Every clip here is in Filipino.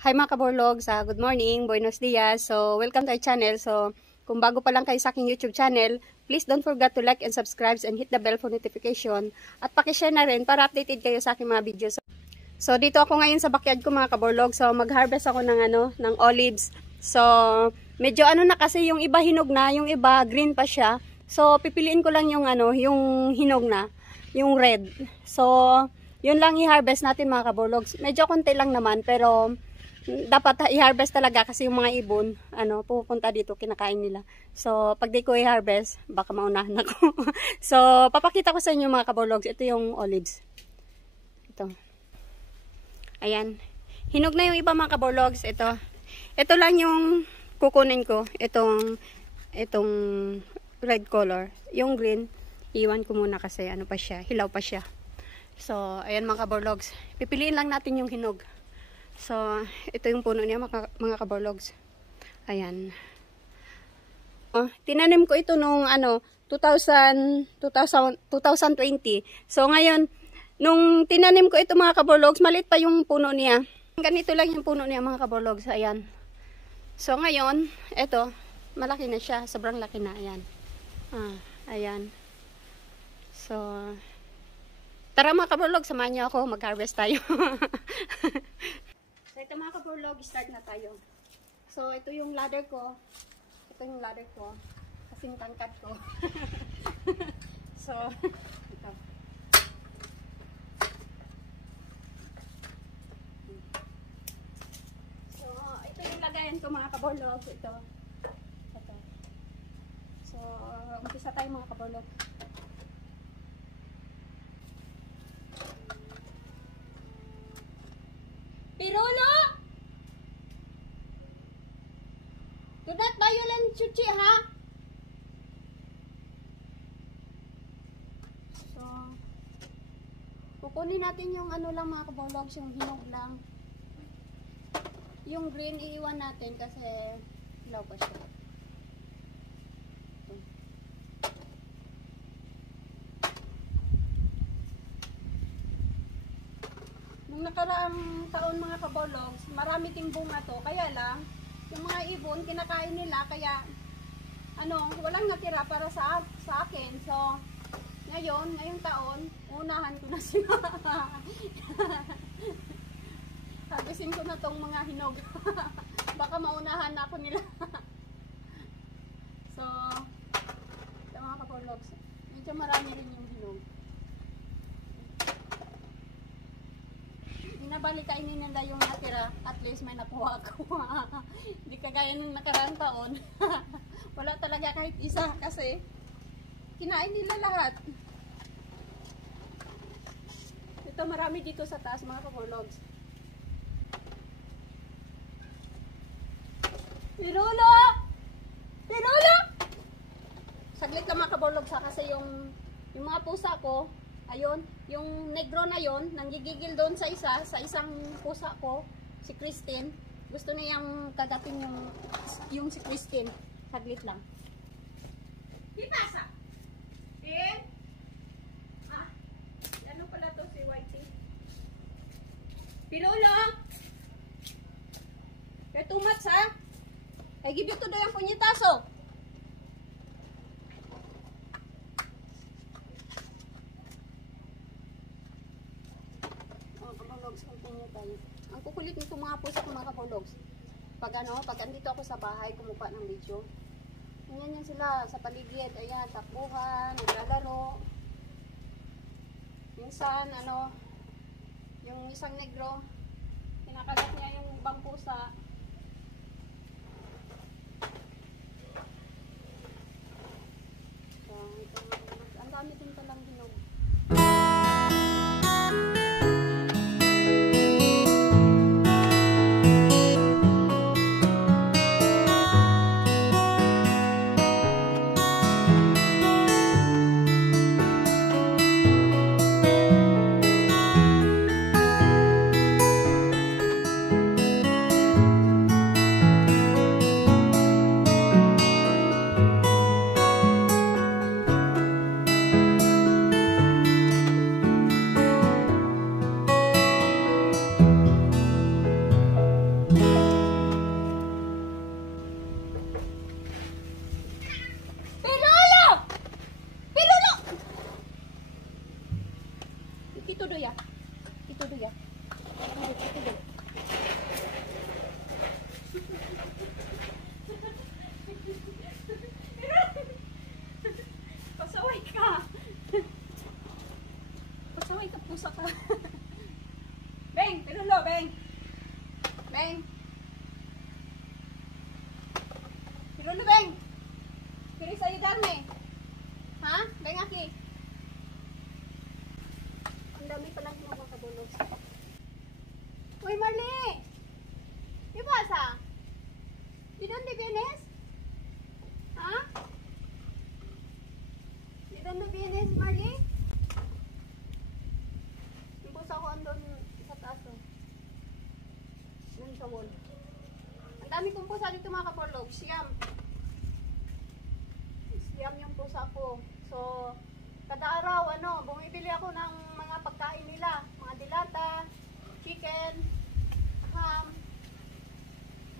Hi mga kaborlog, good morning, buenos dias. So, welcome to our channel. So, kung bago pa lang kayo sa aking YouTube channel, please don't forget to like and subscribe and hit the bell for notification. At pakishare na rin para updated kayo sa aking mga videos. So, dito ako ngayon sa backyard ko mga kaborlog. So, mag-harvest ako ng olives. So, medyo na kasi yung iba hinog na, yung iba green pa siya. So, pipiliin ko lang yung yung hinog na, yung red. So, yun lang i-harvest natin mga kaborlogs. Medyo konti lang naman, pero dapat i-harvest talaga kasi yung mga ibon, pupunta dito, kinakain nila. So, pag di ko i-harvest, baka maunahan ako. So, papakita ko sa inyo mga kaborlogs. Ito yung olives. Ito. Ayan. Hinog na yung iba mga kaborlogs. Ito. Ito lang yung kukunin ko. Itong red color. Yung green, iwan ko muna kasi pa siya, hilaw pa siya. So, ayan mga kaborlogs. Pipiliin lang natin yung hinog. So, ito yung puno niya mga kaborlogs. Ayan. Tinanim ko ito nung 2020. So, ngayon, nung tinanim ko ito mga kaborlogs, maliit pa yung puno niya. Ganito lang yung puno niya mga kaborlogs. Ayan. So, ngayon, ito, malaki na siya. Sobrang laki na. Ayan. Ayan. So, tara mga kaborlog, samahan niyo ako. Mag-harvest tayo. So, ito mga kaborlog, start na tayo. So, ito yung ladder ko. Ito yung ladder ko. Kasing tangkad ko. So, ito. So, ito yung lagayan ko mga kaborlog. Ito. Ito. So, umpisa tayo mga kaborlog. Pirulo! Do not violent chuchi, ha? So, kukunin natin yung lang mga kaborlogs, yung hinog lang. Yung green iiwan natin kasi hilaw pa siya. Nung nakaraang taon mga kaborlogs, marami ting bunga to. Kaya lang, yung mga ibon, kinakain nila. Kaya, walang natira para sa akin. So, ngayong taon, unahan ko na sila. Harvestin ko na tong mga hinog. Baka maunahan na ako nila. So, ito mga kaborlogs, medyo marami rin yung hinog. Nabalikainin nila yung natira, at least may nakuha ako. Hindi kagaya nung nakaraang taon. Wala talaga kahit isa kasi kinain nila lahat. Ito marami dito sa taas mga kaborlogs. Pirulo! Pirulo! Saglit lang mga kaborlogs kasi yung mga pusa ko, ayun, yung negro na yon, nanggigigil doon sa isang pusa ko, si Christine. Gusto niyang kagatin yung si Christine. Saglit lang. ¿Qué pasa? ¿Qué? Ano pala to si Whitey? Pirulo! You're too much, ha? I give you to do yung punyetaso. Continue tayo. Ang kukulit nito mga pusa ko mga kaborlogs. Pag andito ako sa bahay, kumuha ng video. Ganyan sila sa paligid. Ayan, takbuhan, naglalaro. Minsan, yung isang negro, kinakagat niya yung ibang pusa. So, ang dami din palang hinog. Pasaway ka. Pasaway ka, pusa ka. Beng, pinulo, Beng. Beng. Pinulo, Beng. Kiris ayudarme. Ha? Beng, aki. Ang dami palang makakabulog. Uy, Marley! ¿Qué pasa? ¿De dónde vienes? ¿Ah? ¿De dónde vienes, Marley? Yung pusa ko andun sa taas. Dun sa wall. Ang dami kong pusa dito mga kapurlog. Siyam. Siyam yung pusa ko. So, kada araw, bumibili ako ng mga pagkain nila. Mga dilata, chicken, ham.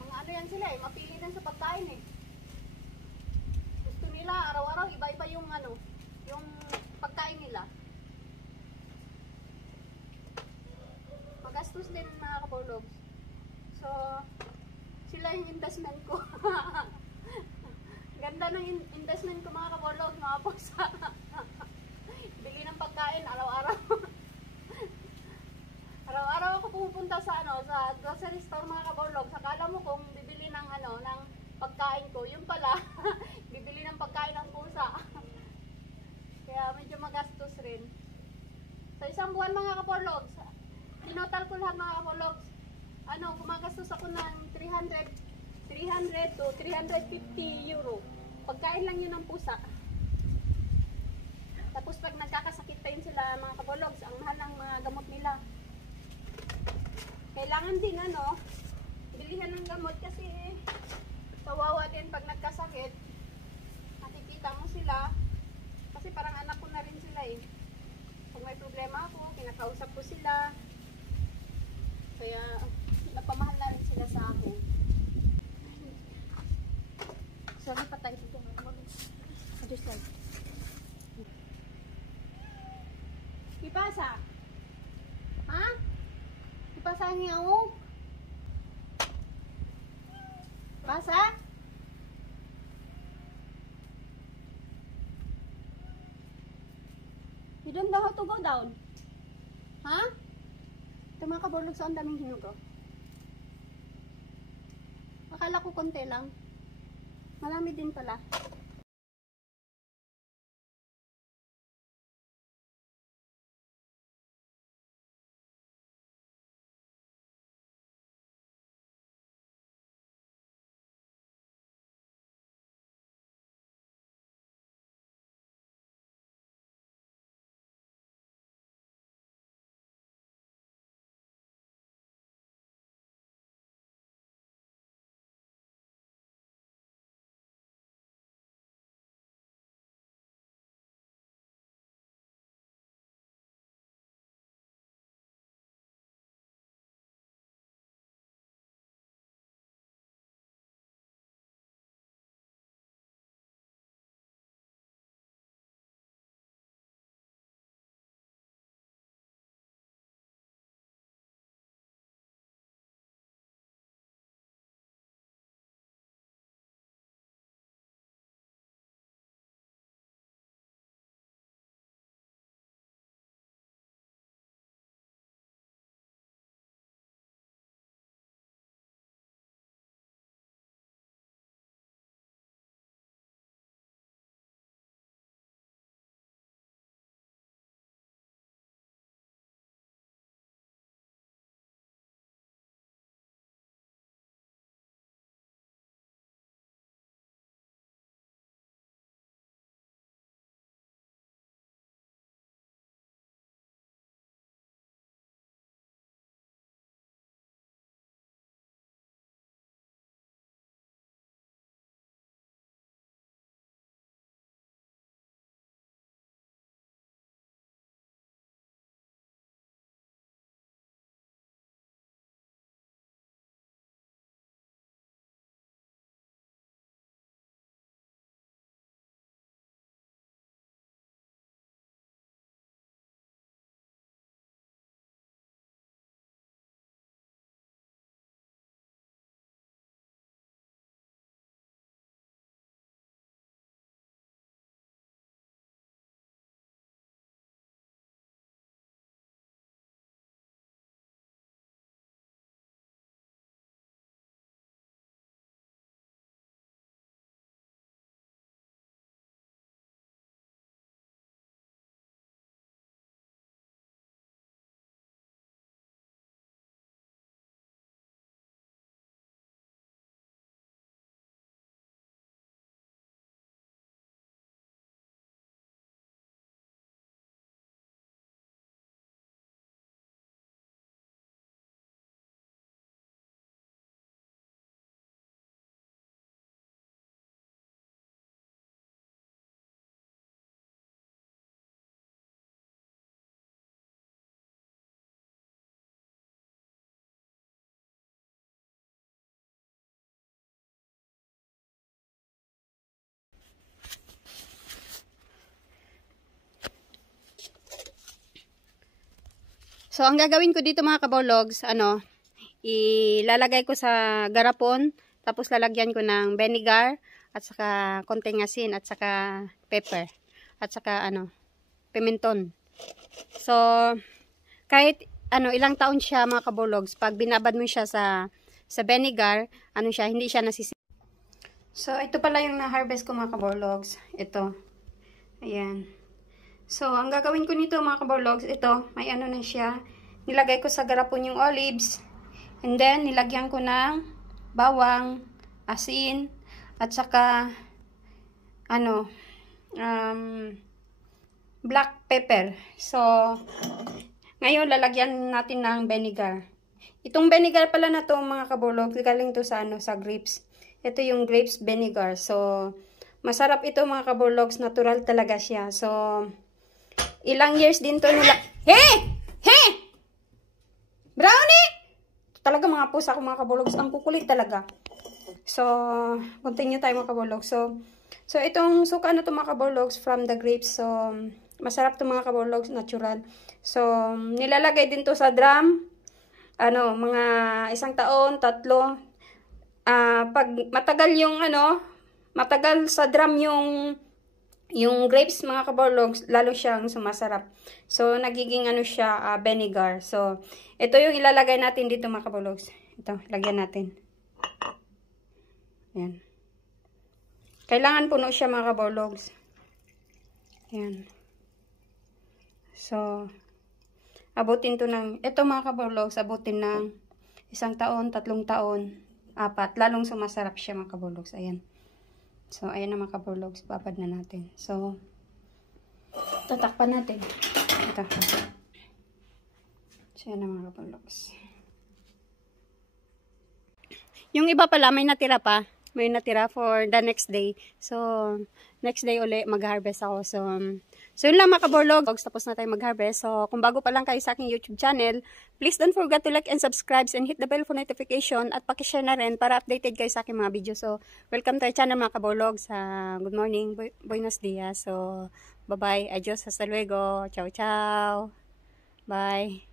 Mga yan sila eh. Mapili din sa pagkain eh. Gusto nila, araw-araw, iba-iba yung yung pagkain nila. Magastos din mga kapurlog. So, sila yung investment ko. Ganda ng investment ko mga kapurlog, mga pusa. Bili ng pagkain araw-araw. Araw-araw ako pupunta sa sa grocery store mga kapurlog. Sakala mo kung bibili ng ng pagkain ko, yung pala bibili ng pagkain ng pusa. Kaya medyo magastos rin. Sa isang buwan mga kapurlog, tinotal ko lahat mga kapurlog. Gumagastos ako ng 300 to 350 euro. Pagkain lang yun ng pusa. Tapos pag nagkakasakit pa yun sila mga kapurlogs, ang mahal ng mga gamot nila. Kailangan din bilihan ng gamot kasi kawawa din pag nagkasakit. Nakikita mo sila. Kasi parang anak ko na rin sila eh. Pag may problema ako, kinakausap ko sila. Kaya napamahal na rin sila sa akin. Sorry, patay dito. Just like. ¿Qué pasa? ¿Ha? ¿Qué pasa en Yaong? ¿Pasa? You don't know how to go down? Ha? Ito mga kaburlog, so ang daming hinog oh. Akala ko konti lang. Marami din pala. So, ang gagawin ko dito mga kabologs, ilalagay ko sa garapon, tapos lalagyan ko ng vinegar, at saka konting asin, at saka pepper, at saka pimenton. So, kahit ilang taon siya mga kabologs, pag binabad mo siya sa vinegar, hindi siya nasisi. So, ito pala yung na-harvest ko mga kabologs. Ito. Ayan. So, ang gagawin ko nito mga kabologs, ito, may na siya. Nilagay ko sa garapon yung olives. And then, nilagyan ko ng bawang, asin, at saka, black pepper. So, ngayon, lalagyan natin ng vinegar. Itong vinegar pala na to mga kabologs, galing to sa grapes. Ito yung grapes vinegar. So, masarap ito mga kabologs. Natural talaga siya. So, ilang years din to nila. Hey! Hey! Brownie! Talaga mga pusa ko mga kabologs. Ang kukulit talaga. So, continue tayo mga kabologs. So itong suka na to mga kabologs from the grapes. So, masarap to mga kabologs. Natural. So, nilalagay din to sa drum. Mga 1 taon, 3. Pag matagal yung matagal sa drum yung grapes mga kabologs, lalo siyang sumasarap. So nagiging siya vinegar. So ito yung ilalagay natin dito mga kabologs. Ito, lagyan natin. Ayan. Kailangan puno siya mga kabologs. Ayan. So abutin to ng ito mga kabologs, abutin ng 1 taon, 3 taon. 4, lalong sumasarap siya mga kabologs. Ayan. So, ayan na mga kabologs. Babad na natin. So, tatakpan natin. Ito. So, ayan na mga kabologs. Yung iba pala, may natira pa. May natira for the next day. So, next day uli, mag-harvest ako. So yun lang mga kabologs. Tapos na tayo mag-harvest. So, kung bago pa lang kayo sa aking YouTube channel, please don't forget to like and subscribe and hit the bell for notification at pakishare na rin para updated kayo sa aking mga video. So, welcome to our channel mga kabologs. Good morning, buenos dias. So, bye-bye. Adios, hasta luego. Ciao, ciao. Bye.